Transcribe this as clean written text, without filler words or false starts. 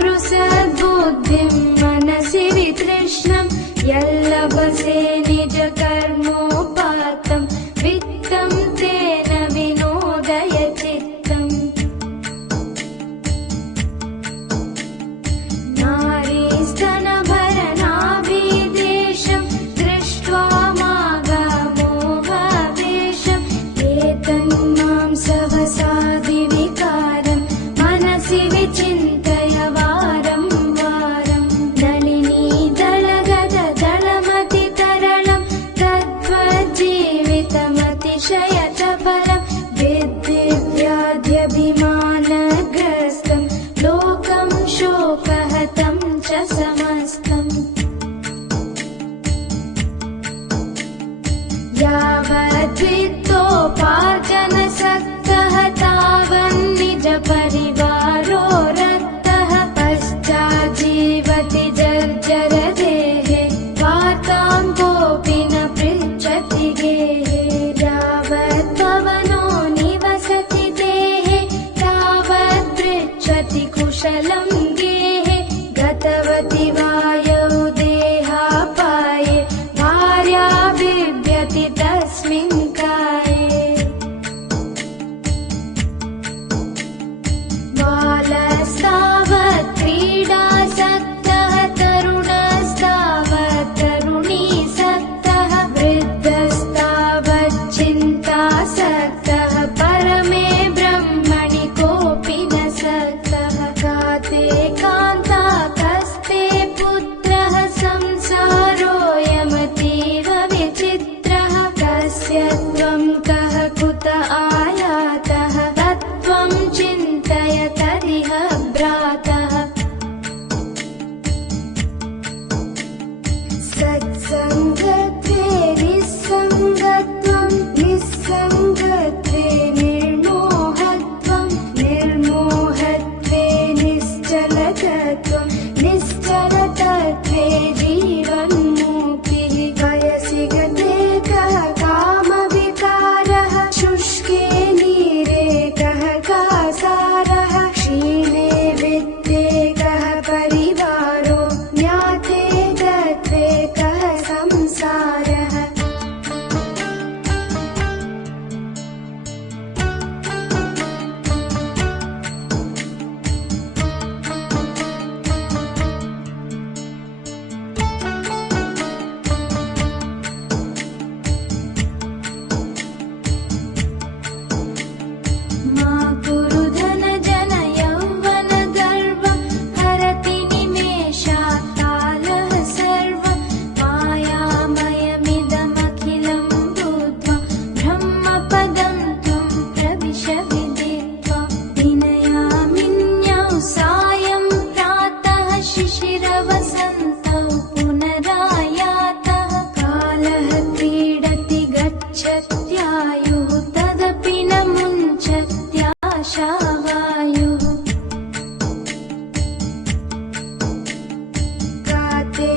कुरु सद्बुद्धिं मनसि वितृष्णं यल्लभसे निज कर्मोपात्तं वित्तं तेन विनोदय चित्तम् नारीस्तनभरनाभिदेशं दृष्ट्वा मागामोहावेशम् एतन्मां सवसादिविकारं मनसि विचिन्तय वारं वारं नलिनी दलगददलमतितरलं तद्वज्जीवितमतिशयचपलं विद्धिव्याध्यभिमानग्रस्तं लोकं शोकहतं च समस्तम् यावद्वित्तोपार्जनसक्तः तावन्निजपरिवारो रक्तः पश्चाज्जीवति जर्जरदेहे वार्तां कोऽपि न पृच्छति गेहे यावत्पवनो निवसति देहे तावत् पृच्छति कुशलं गेहे गतवति वायौ देहापाये भार्या बिभ्यति तस्मिन् काये बालस्तावत् क्रीडासक्तः तरुणस्तावत् तरुणीसक्तः वृद्धस्तावत् चिन्तासक्तः परमे ब्रह्मणि कोऽपि न सक्तः काते कान्ता कस्ते पुत्रः संसारोऽयमतीव विचित्रः कस्य त्वं कः कुत आयातः तत्त्वं चिन्तय तदिह भ्रातः सत्सङ्गत्वे निस्सङ्गत्वं निस्सङ्गत्वे निर्मोहत्वं निर्मोहत्वे निश्चलतत्वं निश्चलतत्वे जीवन्मुक्तिः वयसि गते कः कामविकारः शुष्के नीरे कः कासारः क्षीणे वित्ते कः परिवारो ज्ञाते तत्त्वे कः संसारः मा कुरु धनजन यौवनगर्वं हरति निमेषात् कालः सर्वं मायामयमिदमखिलं बुद्ध्वा ब्रह्मपदं त्वं प्रविश विदित्वा विनयामिन्यौ सायं प्रातः शिशिरवसन्तौ पुनरायातः कालः क्रीडति गच्छत्यायुः तदपि न मुञ्चत्याशावायुः काते